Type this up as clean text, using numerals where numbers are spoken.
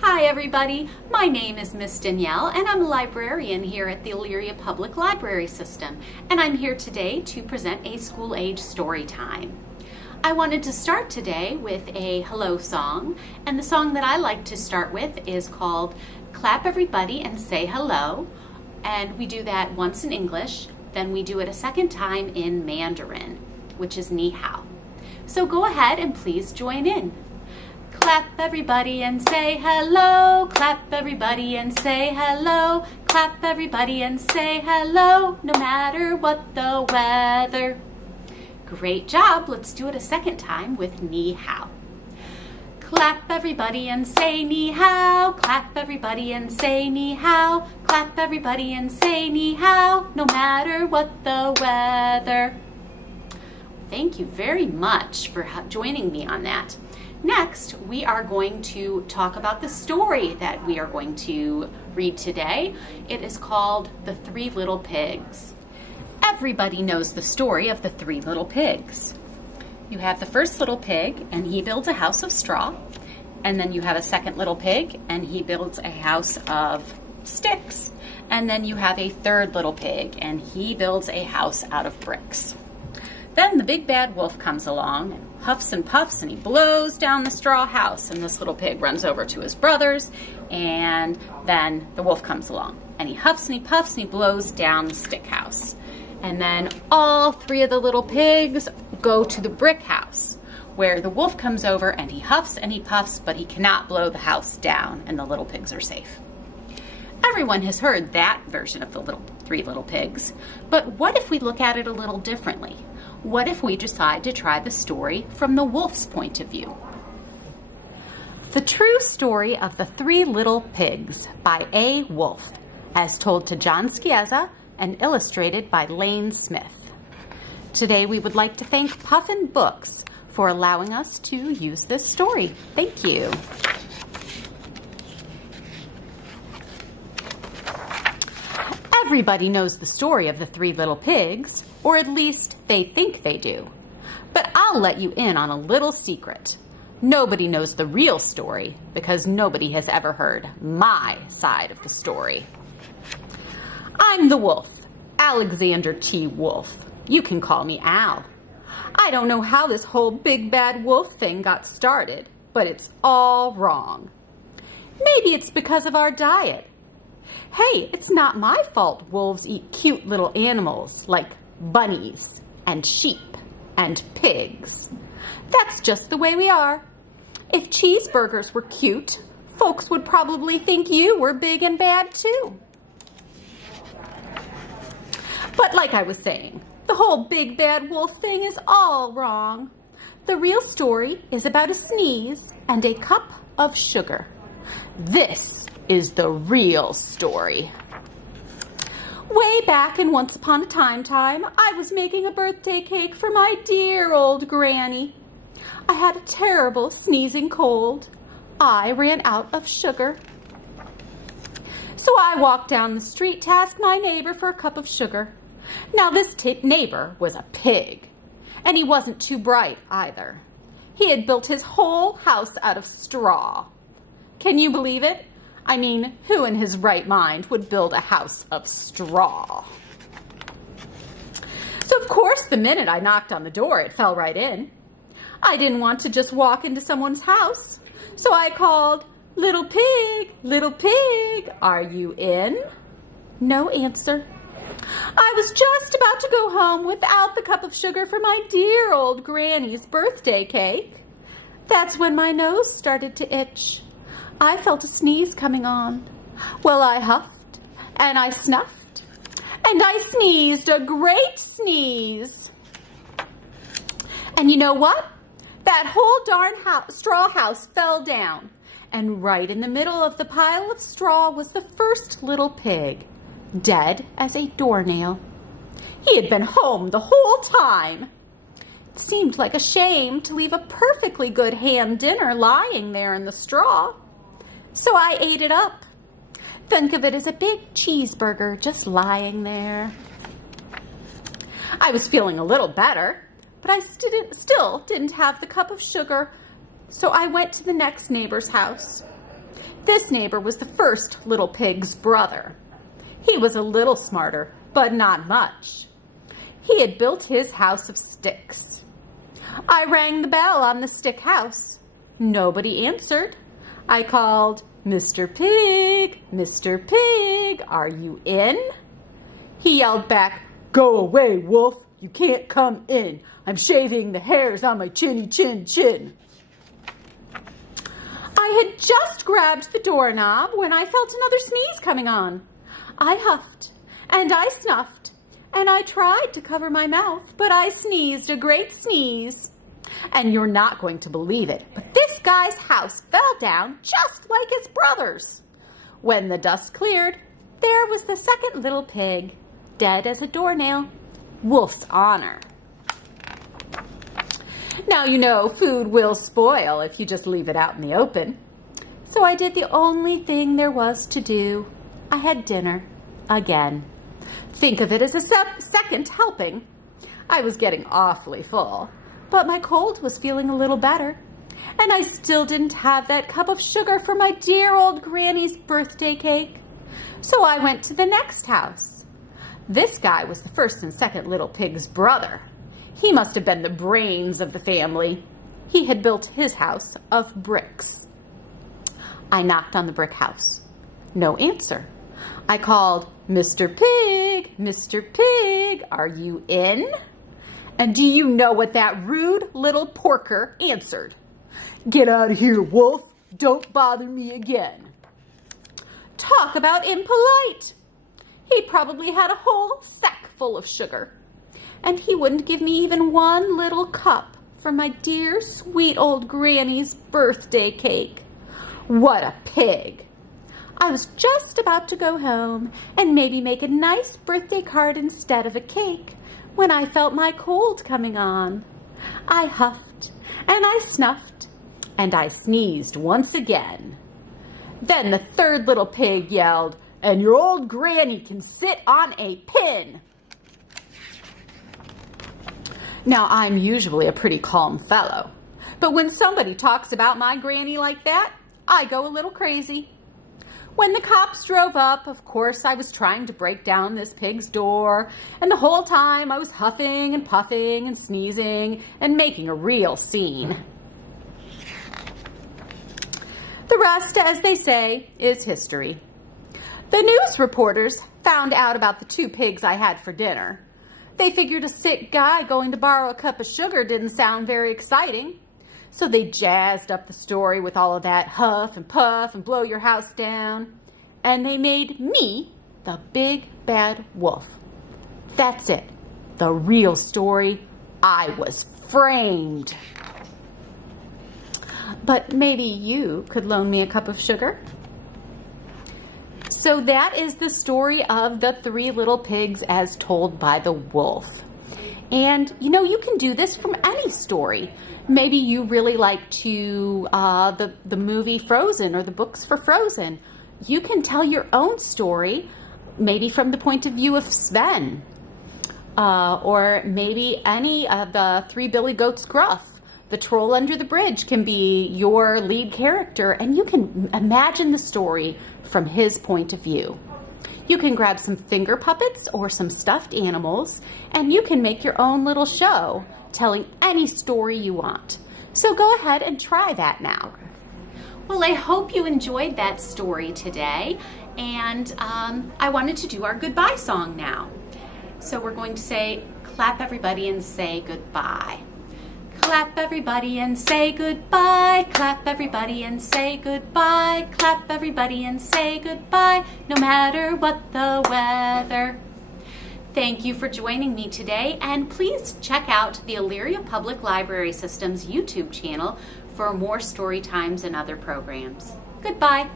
Hi everybody, my name is Miss Danielle and I'm a librarian here at the Elyria Public Library System, and I'm here today to present a school-age story time. I wanted to start today with a hello song, and the song that I like to start with is called Clap Everybody and Say Hello, and we do that once in English, then we do it a second time in Mandarin, which is Ni Hao. So go ahead and please join in. Clap everybody and say hello, clap everybody and say hello, clap everybody and say hello, no matter what the weather. Great job, let's do it a second time with Ni Hao. Clap everybody and say Ni Hao, clap everybody and say Ni Hao, clap everybody and say Ni Hao, no matter what the weather. Thank you very much for joining me on that. Next, we are going to talk about the story that we are going to read today. It is called The Three Little Pigs. Everybody knows the story of the three little pigs. You have the first little pig, and he builds a house of straw. And then you have a second little pig, and he builds a house of sticks. And then you have a third little pig, and he builds a house out of bricks. Then the big bad wolf comes along and huffs and puffs, and he blows down the straw house, and this little pig runs over to his brothers, and then the wolf comes along and he huffs and he puffs and he blows down the stick house. And then all three of the little pigs go to the brick house, where the wolf comes over and he huffs and he puffs, but he cannot blow the house down, and the little pigs are safe. Everyone has heard that version of the three little pigs, but what if we look at it a little differently? What if we decide to try the story from the wolf's point of view? The True Story of the Three Little Pigs by A. Wolf, as told to Jon Scieszka and illustrated by Lane Smith. Today we would like to thank Puffin Books for allowing us to use this story. Thank you. Everybody knows the story of the Three Little Pigs, or at least they think they do. But I'll let you in on a little secret. Nobody knows the real story because nobody has ever heard my side of the story. I'm the wolf, Alexander T. Wolf. You can call me Al. I don't know how this whole big bad wolf thing got started, but it's all wrong. Maybe it's because of our diet. Hey, it's not my fault wolves eat cute little animals like bunnies and sheep and pigs. That's just the way we are. If cheeseburgers were cute, folks would probably think you were big and bad too. But like I was saying, the whole big bad wolf thing is all wrong. The real story is about a sneeze and a cup of sugar. This is the real story. Way back in Once Upon a Time, I was making a birthday cake for my dear old granny. I had a terrible sneezing cold. I ran out of sugar. So I walked down the street to ask my neighbor for a cup of sugar. Now this neighbor was a pig, and he wasn't too bright either. He had built his whole house out of straw. Can you believe it? I mean, who in his right mind would build a house of straw? So of course, the minute I knocked on the door, it fell right in. I didn't want to just walk into someone's house, so I called, little pig, are you in? No answer. I was just about to go home without the cup of sugar for my dear old granny's birthday cake. That's when my nose started to itch. I felt a sneeze coming on. Well, I huffed, and I snuffed, and I sneezed a great sneeze. And you know what? That whole darn straw house fell down, and right in the middle of the pile of straw was the first little pig, dead as a doornail. He had been home the whole time. It seemed like a shame to leave a perfectly good ham dinner lying there in the straw. So I ate it up. Think of it as a big cheeseburger just lying there. I was feeling a little better, but I still didn't have the cup of sugar So I went to the next neighbor's house. This neighbor was the first little pig's brother. He was a little smarter, but not much. He had built his house of sticks. I rang the bell on the stick house. Nobody answered. I called, "Mr. Pig, Mr. Pig, are you in?" He yelled back, "Go away, wolf. You can't come in. I'm shaving the hairs on my chinny chin chin." I had just grabbed the doorknob when I felt another sneeze coming on. I huffed and I snuffed and I tried to cover my mouth, but I sneezed a great sneeze. And you're not going to believe it, but this guy's house fell down just like his brother's. When the dust cleared, there was the second little pig, dead as a doornail. Wolf's honor. Now you know food will spoil if you just leave it out in the open. So I did the only thing there was to do. I had dinner again. Think of it as a second helping. I was getting awfully full, but my cold was feeling a little better. And I still didn't have that cup of sugar for my dear old granny's birthday cake. So I went to the next house. This guy was the first and second little pig's brother. He must have been the brains of the family. He had built his house of bricks. I knocked on the brick house. No answer. I called, "Mr. Pig, Mr. Pig, are you in?" And do you know what that rude little porker answered? "Get out of here, wolf. Don't bother me again." Talk about impolite. He probably had a whole sack full of sugar. And he wouldn't give me even one little cup for my dear sweet old granny's birthday cake. What a pig. I was just about to go home and maybe make a nice birthday card instead of a cake when I felt my cold coming on. I huffed and I snuffed and I sneezed once again. Then the third little pig yelled, "And your old granny can sit on a pin." Now, I'm usually a pretty calm fellow, but when somebody talks about my granny like that, I go a little crazy. When the cops drove up, of course, I was trying to break down this pig's door, and the whole time I was huffing and puffing and sneezing and making a real scene. The rest, as they say, is history. The news reporters found out about the two pigs I had for dinner. They figured a sick guy going to borrow a cup of sugar didn't sound very exciting. So they jazzed up the story with all of that huff and puff and blow your house down. And they made me the big bad wolf. That's it. The real story. I was framed. But maybe you could loan me a cup of sugar? So that is the story of the three little pigs as told by the wolf. And you know, you can do this from any story. Maybe you really like to the movie Frozen or the books for Frozen. You can tell your own story, maybe from the point of view of Sven, or maybe any of the Three Billy Goats Gruff. The troll under the bridge can be your lead character, and you can imagine the story from his point of view. You can grab some finger puppets or some stuffed animals, and you can make your own little show telling any story you want. So go ahead and try that now. Well, I hope you enjoyed that story today, and I wanted to do our goodbye song now. So we're going to say, clap everybody and say goodbye. Clap everybody and say goodbye. Clap everybody and say goodbye. Clap everybody and say goodbye, no matter what the weather. Thank you for joining me today, and please check out the Elyria Public Library System's YouTube channel for more story times and other programs. Goodbye.